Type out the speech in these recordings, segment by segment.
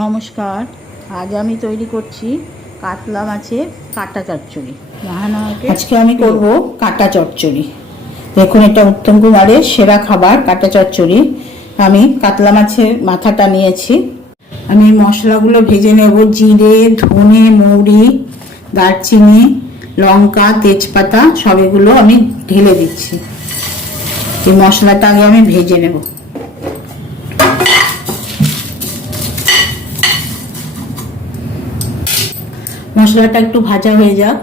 নমস্কার। আজ আমি তৈরি করছি কাতলা মাছের কাঁটা চচ্চড়ি। আজকে আমি করব কাঁটা চচ্চড়ি। দেখুন, এটা উত্তম কুমারের সেরা খাবার কাঁটা চচ্চড়ি। আমি কাতলা মাছের মাথাটা নিয়েছি। আমি মশলাগুলো ভেজে নেব। জিরে, ধনে, মৌরি, দারচিনি, লঙ্কা, তেজপাতা সব এগুলো আমি ঢেলে দিচ্ছি। এই মশলাটা আগে আমি ভেজে নেব। মশলাটা একটু ভাজা হয়ে যাক।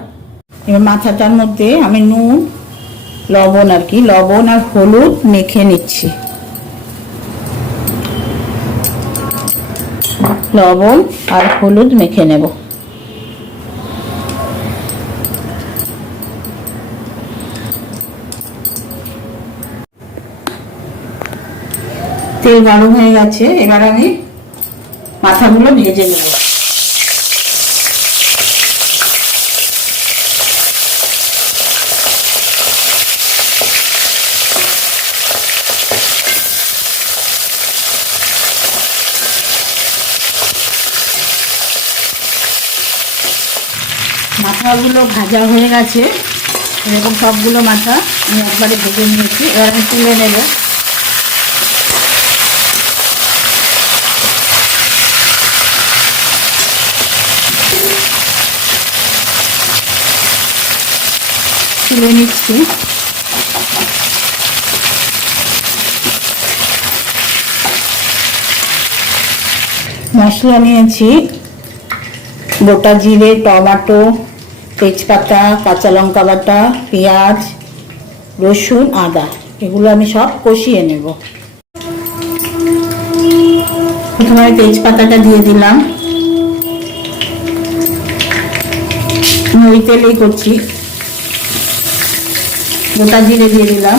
এবার মাথাটার মধ্যে আমি নুন, লবণ আর হলুদ মেখে নিচ্ছি। লবণ আর হলুদ মেখে নেব। তেল গরম হয়ে গেছে, এবার আমি মাথাগুলো ভেজে নেব। মাথাগুলো ভাজা হয়ে গেছে, এরকম সবগুলো মাথা আমি একবারে ভেজে নিয়েছি। এবার আমি তুলে নেব। তুলে নিচ্ছি। মশলা নিয়েছি গোটা জিরে, টমেটো, তেজপাতা, কাঁচা লঙ্কা বাটা, পেঁয়াজ, রসুন, আদা, এগুলো আমি সব কষিয়ে নেব। প্রথমে তেজপাতাটা দিয়ে দিলাম। ওই তেলেই করছি। গোটা জিরে দিয়ে দিলাম,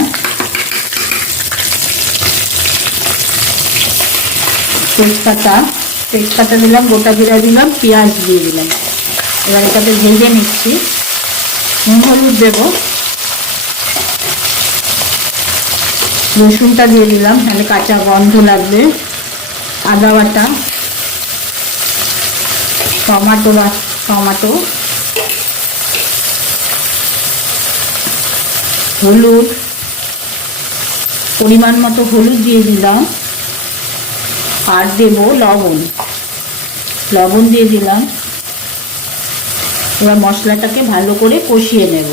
তেজপাতা দিলাম, গোটা জিরা দিলাম, পেঁয়াজ দিয়ে দিলাম। এবার এটাকে ভেজে নিচ্ছি। নুন হলুদ দেব। রসুনটা দিয়ে দিলাম, তাহলে কাঁচা গন্ধ লাগবে। আদা বাটা, টমেটো, হলুদ, পরিমাণ মতো হলুদ দিয়ে দিলাম। আর দেব লবণ দিয়ে দিলাম। এবার মশলাটাকে ভালো করে কষিয়ে নেব।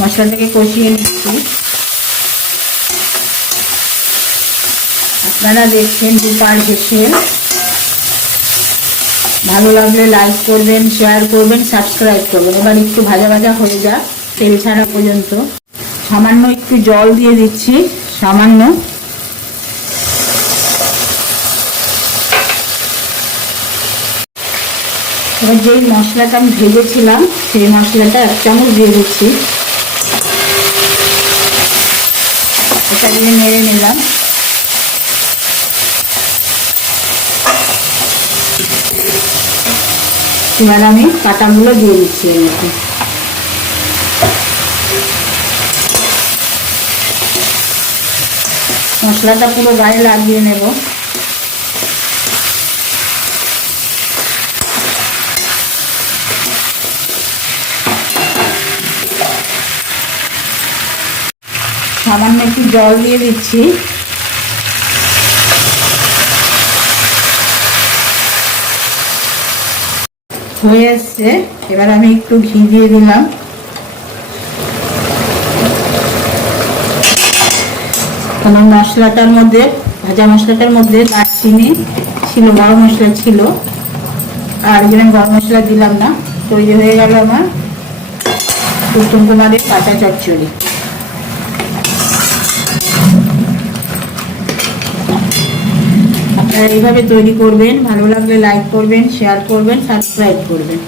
মশলাটাকে কষিয়ে নিচ্ছি। আপনারা দেখছেন দুপার হেসেল। ভালো লাগলে লাইক করবেন, শেয়ার করবেন, সাবস্ক্রাইব করবেন। এবার একটু ভাজা ভাজা হয়ে যাক তেল ছাড়া পর্যন্ত। সামান্য একটু জল দিয়ে দিচ্ছি, সামান্য। এবার যেই মশলাটা আমি ভেজেছিলাম সেই মশলাটা 1 চামচ দিয়ে দিচ্ছি। এটা দিয়ে নেড়ে নিলাম। এবার আমি কাঁটাগুলো দিয়ে দিচ্ছি এর মধ্যে। মশলাটা পুরো গায়ে লাগিয়ে নেব। সামান্য একটু জল দিয়ে দিচ্ছি। হয়ে এসছে, এবার আমি একটু ঘি দিয়ে দিলাম। আমার মশলাটার মধ্যে, ভাজা মশলাটার মধ্যে দারচিনি ছিল, গরম মশলা ছিল, আর যেন গরম মশলা দিলাম না। তৈরি হয়ে গেল আমার উত্তম কুমারের কাঁটা চচ্চড়ি। আপনারা এইভাবে তৈরি করবেন। ভালো লাগলে লাইক করবেন, শেয়ার করবেন, সাবস্ক্রাইব করবেন।